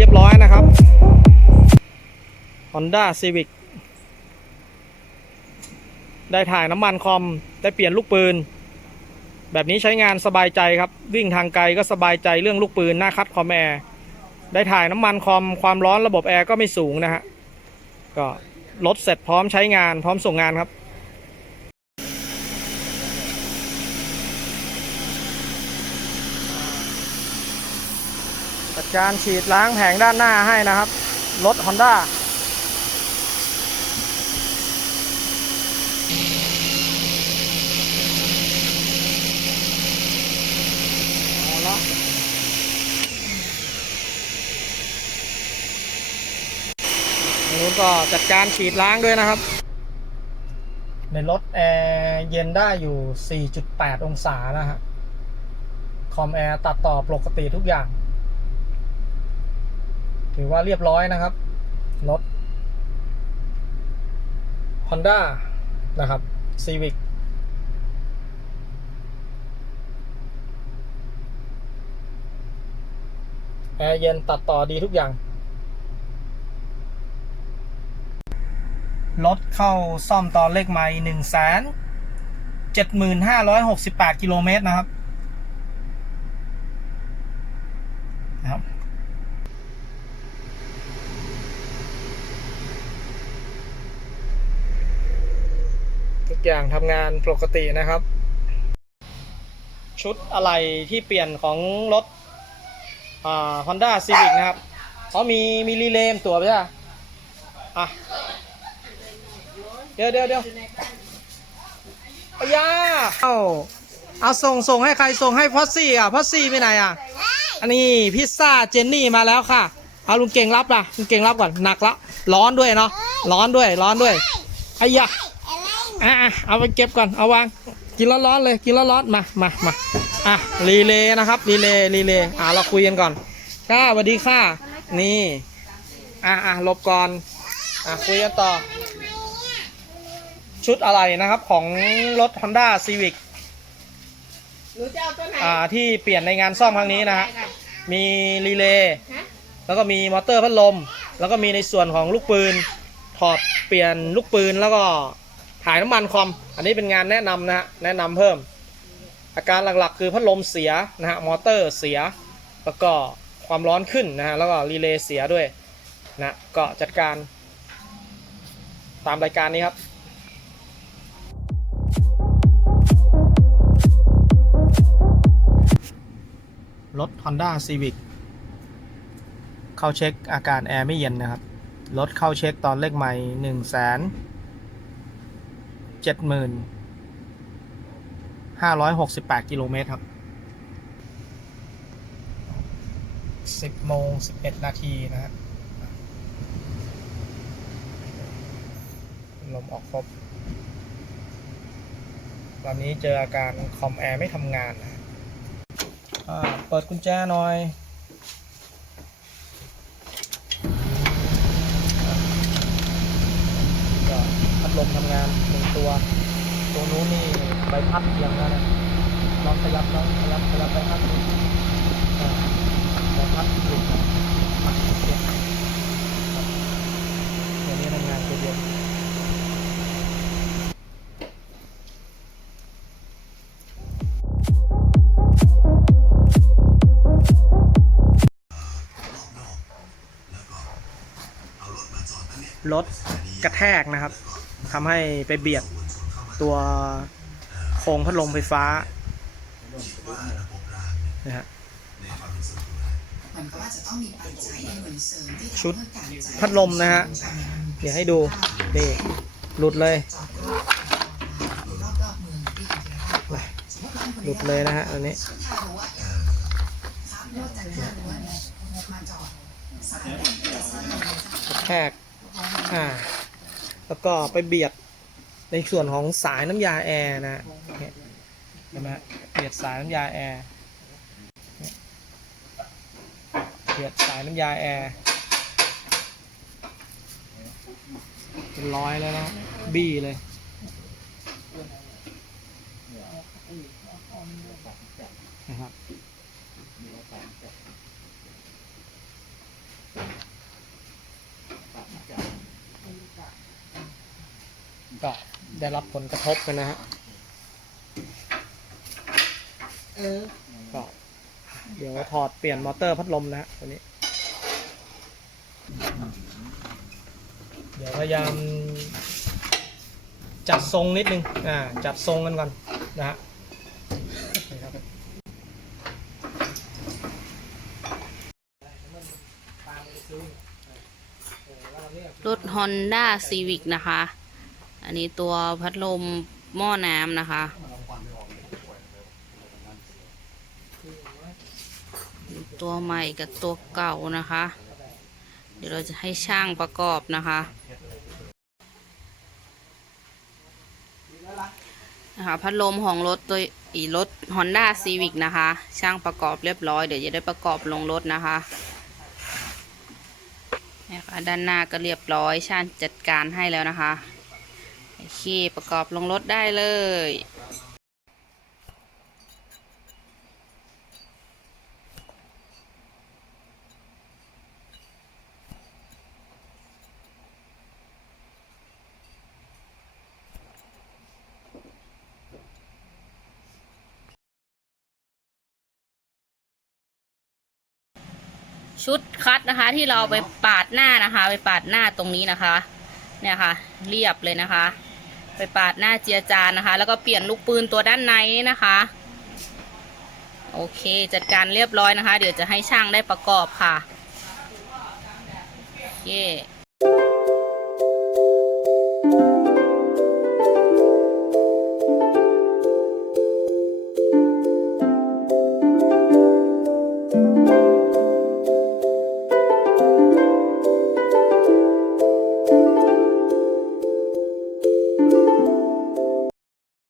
เรียบร้อยนะครับ Honda Civic ได้ถ่ายน้ำมันคอม ได้เปลี่ยนลูกปืน แบบนี้ใช้งานสบายใจครับ วิ่งทางไกลก็สบายใจเรื่องลูกปืน หน้าคัดคอมแอร์ ได้ถ่ายน้ำมันคอม ความร้อนระบบแอร์ก็ไม่สูงนะฮะ ก็รถเสร็จพร้อมใช้งานพร้อมส่งงานครับ จัดการฉีดล้างแผงด้านหน้าให้นะครับ รถ Honda เอาละทางนู้นก็จัดการฉีดล้างด้วยนะครับ ในรถแอร์เย็นได้อยู่ 4.8 องศานะฮะ คอมแอร์ตัดต่อปกติทุกอย่าง ถือว่าเรียบร้อยนะครับ รถ Honda นะครับ Civic แอร์เย็นตัดต่อดีทุกอย่าง รถเข้าซ่อมตอนเลขไม่หนึ่งแสนเจ็ดหมื่นห้าร้อยหกสิบแปดกิโลเมตรนะครับ อย่างทำงานปกตินะครับ ชุดอะไรที่เปลี่ยนของรถฮอ่า Honda Civic นะครับเขามีมีรีเลย์ตัวไปใช่ะอะ เดี๋ยวเดี๋ยวเดี๋ยวอายาเอาเอาส่งส่งให้ใครส่งให้พอซี่อะพอซี่ไปไหนอะ อันนี้พิซซ่าเจนนี่มาแล้วค่ะ เอาลุงเก่งรับล่ะลุงเก่งรับก่อนหนักละ ร้อนด้วยเนาะร้อนด้วยร้อนด้วยอายา อะอะเอาไปเก็บก่อน เอาวาง กินร้อนๆเลย กินร้อนๆมา มา มา อะ รีเลย์นะครับ รีเลย์ รีเลย์ อะ เราคุยกันก่อนค่ะสวัสดีค่ะ นี่ อะอะหลบก่อน อะ คุยกันต่อ ชุดอะไรนะครับของรถ Honda Civic หนูจะเอาตัวไหนอ่า ที่เปลี่ยนในงานซ่อมครั้งนี้นะฮะ มีรีเลย์ฮะแล้วก็มีมอเตอร์พัดลม แล้วก็มีในส่วนของลูกปืน ถอดเปลี่ยนลูกปืนแล้วก็ ถ่ายน้ำมันคอม อันนี้เป็นงานแนะนำนะฮะ แนะนำเพิ่ม อาการหลักๆ คือพัดลมเสียนะฮะ มอเตอร์เสีย แล้วก็ความร้อนขึ้นนะฮะ แล้วก็รีเลย์เสียด้วยนะ ก็จัดการ ตามรายการนี้ครับรถ Honda Civic เข้าเช็คอาการแอร์ไม่เย็นนะครับ รถเข้าเช็คตอนเลขใหม่หนึ่งแสน เจ็ดหมื่นห้าร้อยหกสิบแปดกิโลเมตรครับสิบโมงสิบเอ็ดนาทีนะฮะลมออกครบ ตอนนี้เจออาการคอมแอร์ไม่ทำงานนะเปิดกุญแจหน่อย ก็พัด ลมทำงานหนึ่งตัวตัวนู้นนี่ใบพัดเอียงแล้วนะลองขยับลองขยับขยับใบพัดดูอ่าใบพัดหลุดนะพัดโอเคครับตัวนี้ทำงานตัวเดียวรถกระแทกนะครับ ทำให้ไปเบียดตัวโครงพัดลมไฟฟ้านะฮะชุดพัดลมนะฮะเดี๋ยวให้ดูนี่หลุดเลยหลุดเลยนะฮะอันนี้แทกอ่า แล้วก็ไปเบียดในส่วนของสายน้ำยาแอร์นะเห็นไหมเบียดสายน้ำยาแอร์เนี่ยเบียดสายน้ำยาแอร์เป็นร้อยแล้วนะบี้เลยนะครับ ก็ได้รับผลกระทบกันนะฮะเออก็เดี๋ยวถอดเปลี่ยนมอเตอร์พัดลมนะฮะตัวนี้ เดี๋ยวพยายามจัดทรงนิดนึง อ่า จัดทรงกันก่อนนะฮะนี่ครับรถ Honda Civic นะคะ อันนี้ตัวพัดลมหม้อน้ำนะคะตัวใหม่กับตัวเก่านะคะ เดี๋ยวเราจะให้ช่างประกอบนะคะ นะคะพัดลมของรถตัวอีรถ Honda Civic นะคะ ช่างประกอบเรียบร้อย เดี๋ยวจะได้ประกอบลงรถนะคะนี่ค่ะด้านหน้าก็เรียบร้อยช่างจัดการให้แล้วนะคะ เคประกอบลงรถได้เลยชุดคัดนะคะ ที่เราเอาไปปาดหน้านะคะ ไปปาดหน้าตรงนี้นะคะ เนี่ยค่ะ เรียบเลยนะคะ ไปปาดหน้าเจียจานนะคะ แล้วก็เปลี่ยนลูกปืนตัวด้านในนะคะ โอเคจัดการเรียบร้อยนะคะ เดี๋ยวจะให้ช่างได้ประกอบค่ะโอเค